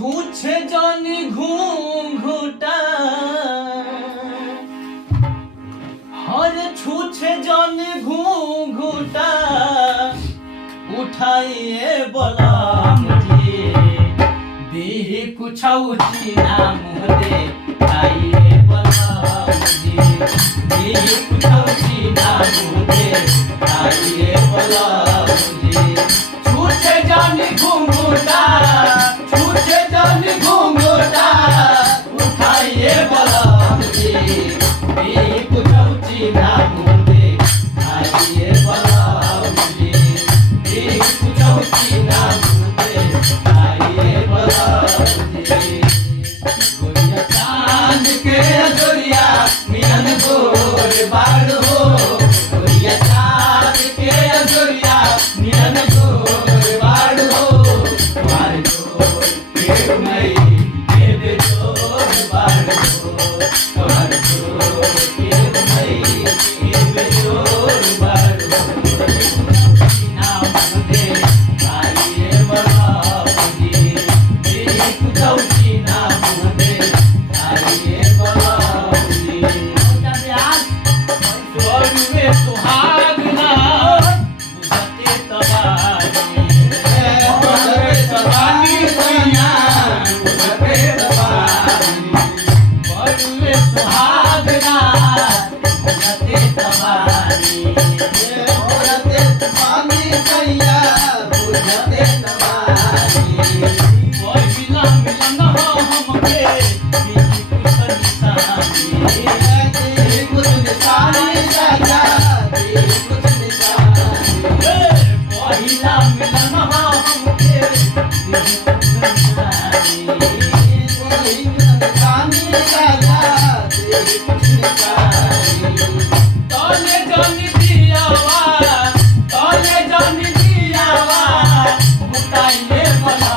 छूछे जानी घूंघूटा हर छूछे जानी घूंघूटा उठाइए बोला मुझे देह कुछ उठीना मुँह दे आइए बोला मुझे देह कुछ उठीना मुँह दे आइए बोला मुझे छूछे जानी घूंघूटा छूछे जानी घूंघूटा उठाइए बोला मुझे देह कुछ उठीना मुँह दे आइए बोला मुझे देह कुछ उठीना मुँह दे आइए बोला मुझे गोरिया चांद के अजोरिया मिलन गोर बाड़ हो गोरिया चांद के अजोरिया मिलन गोर बाड़ हो तुम्हारे जोर के मई के बेजोर बाड़ हो तुम्हारे जोर के मई के बेजोर बाड़ हो नाम दे आइए बड़ा मुझे देख जाऊँ नाम दे आइए बड़ा मुझे जोड़वे सुहाग ना बुझते तबानी बुझते तबानी सैया बुझते तबानी जोड़वे सुहाग ना बुझते तबानी बुझते तबानी सैया बुझते तबानी पहिला मिलन हो हमके बीच कुछ निशानी कुछ निशानी राजा कुछ निशानी पहिला मिलन हो हमके बीच कुछ निशानी निशानी राजा कुछ निशानी तोले जानी दियावा तोले जानी दियावा बुताइए बोला